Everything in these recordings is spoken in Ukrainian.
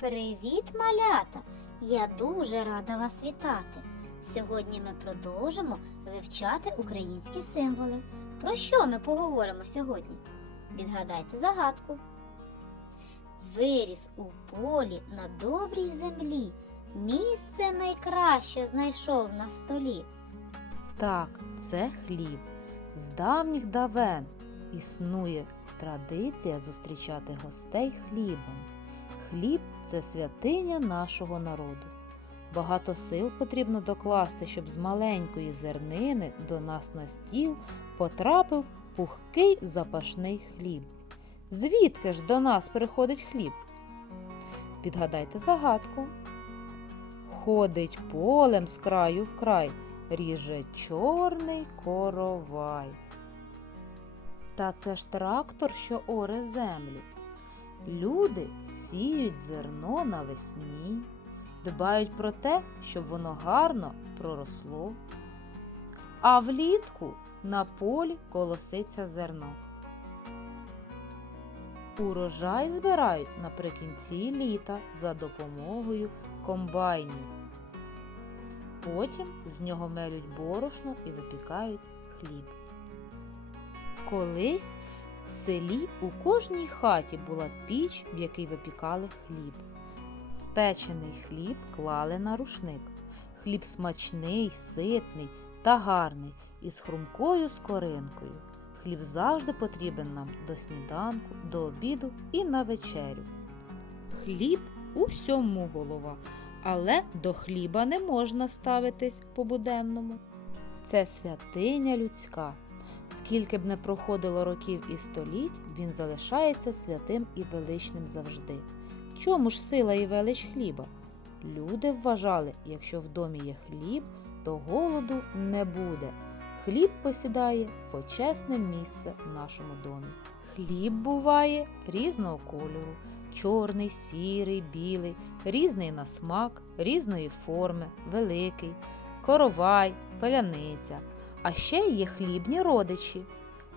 Привіт, малята! Я дуже рада вас вітати. Сьогодні ми продовжимо вивчати українські символи. Про що ми поговоримо сьогодні? Відгадайте загадку. Виріс у полі на добрій землі. Місце найкраще знайшов на столі. Так, це хліб. З давніх давен існує традиція зустрічати гостей хлібом. Хліб це святиня нашого народу. Багато сил потрібно докласти, щоб з маленької зернини до нас на стіл потрапив пухкий запашний хліб. Звідки ж до нас приходить хліб? Відгадайте загадку. Ходить полем з краю в край, ріже чорний коровай. Та це ж трактор, що оре землю. Люди сіють зерно навесні, дбають про те, щоб воно гарно проросло. А влітку на полі колоситься зерно. Урожай збирають наприкінці літа за допомогою комбайнів. Потім з нього мелють борошно і випікають хліб. Колись в селі у кожній хаті була піч, в якій випікали хліб. Спечений хліб клали на рушник. Хліб смачний, ситний та гарний, із хрумкою скоринкою. Хліб завжди потрібен нам до сніданку, до обіду і на вечерю. Хліб усьому голова, але до хліба не можна ставитись по-буденному. Це святиня людська. Скільки б не проходило років і століть, він залишається святим і величним завжди. Чому ж сила і велич хліба? Люди вважали, якщо в домі є хліб, то голоду не буде. Хліб посідає почесне місце в нашому домі. Хліб буває різного кольору: чорний, сірий, білий, різний на смак, різної форми, великий, коровай, паляниця. А ще є хлібні родичі.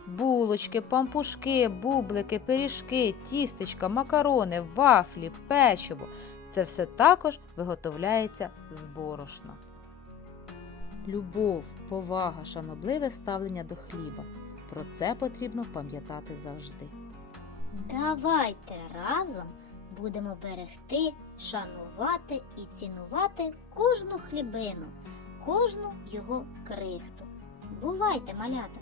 Булочки, пампушки, бублики, пиріжки, тістечка, макарони, вафлі, печиво. Це все також виготовляється з борошна. Любов, повага, шанобливе ставлення до хліба. Про це потрібно пам'ятати завжди. Давайте разом будемо берегти, шанувати і цінувати кожну хлібину, кожну його крихту. Бувайте, малята!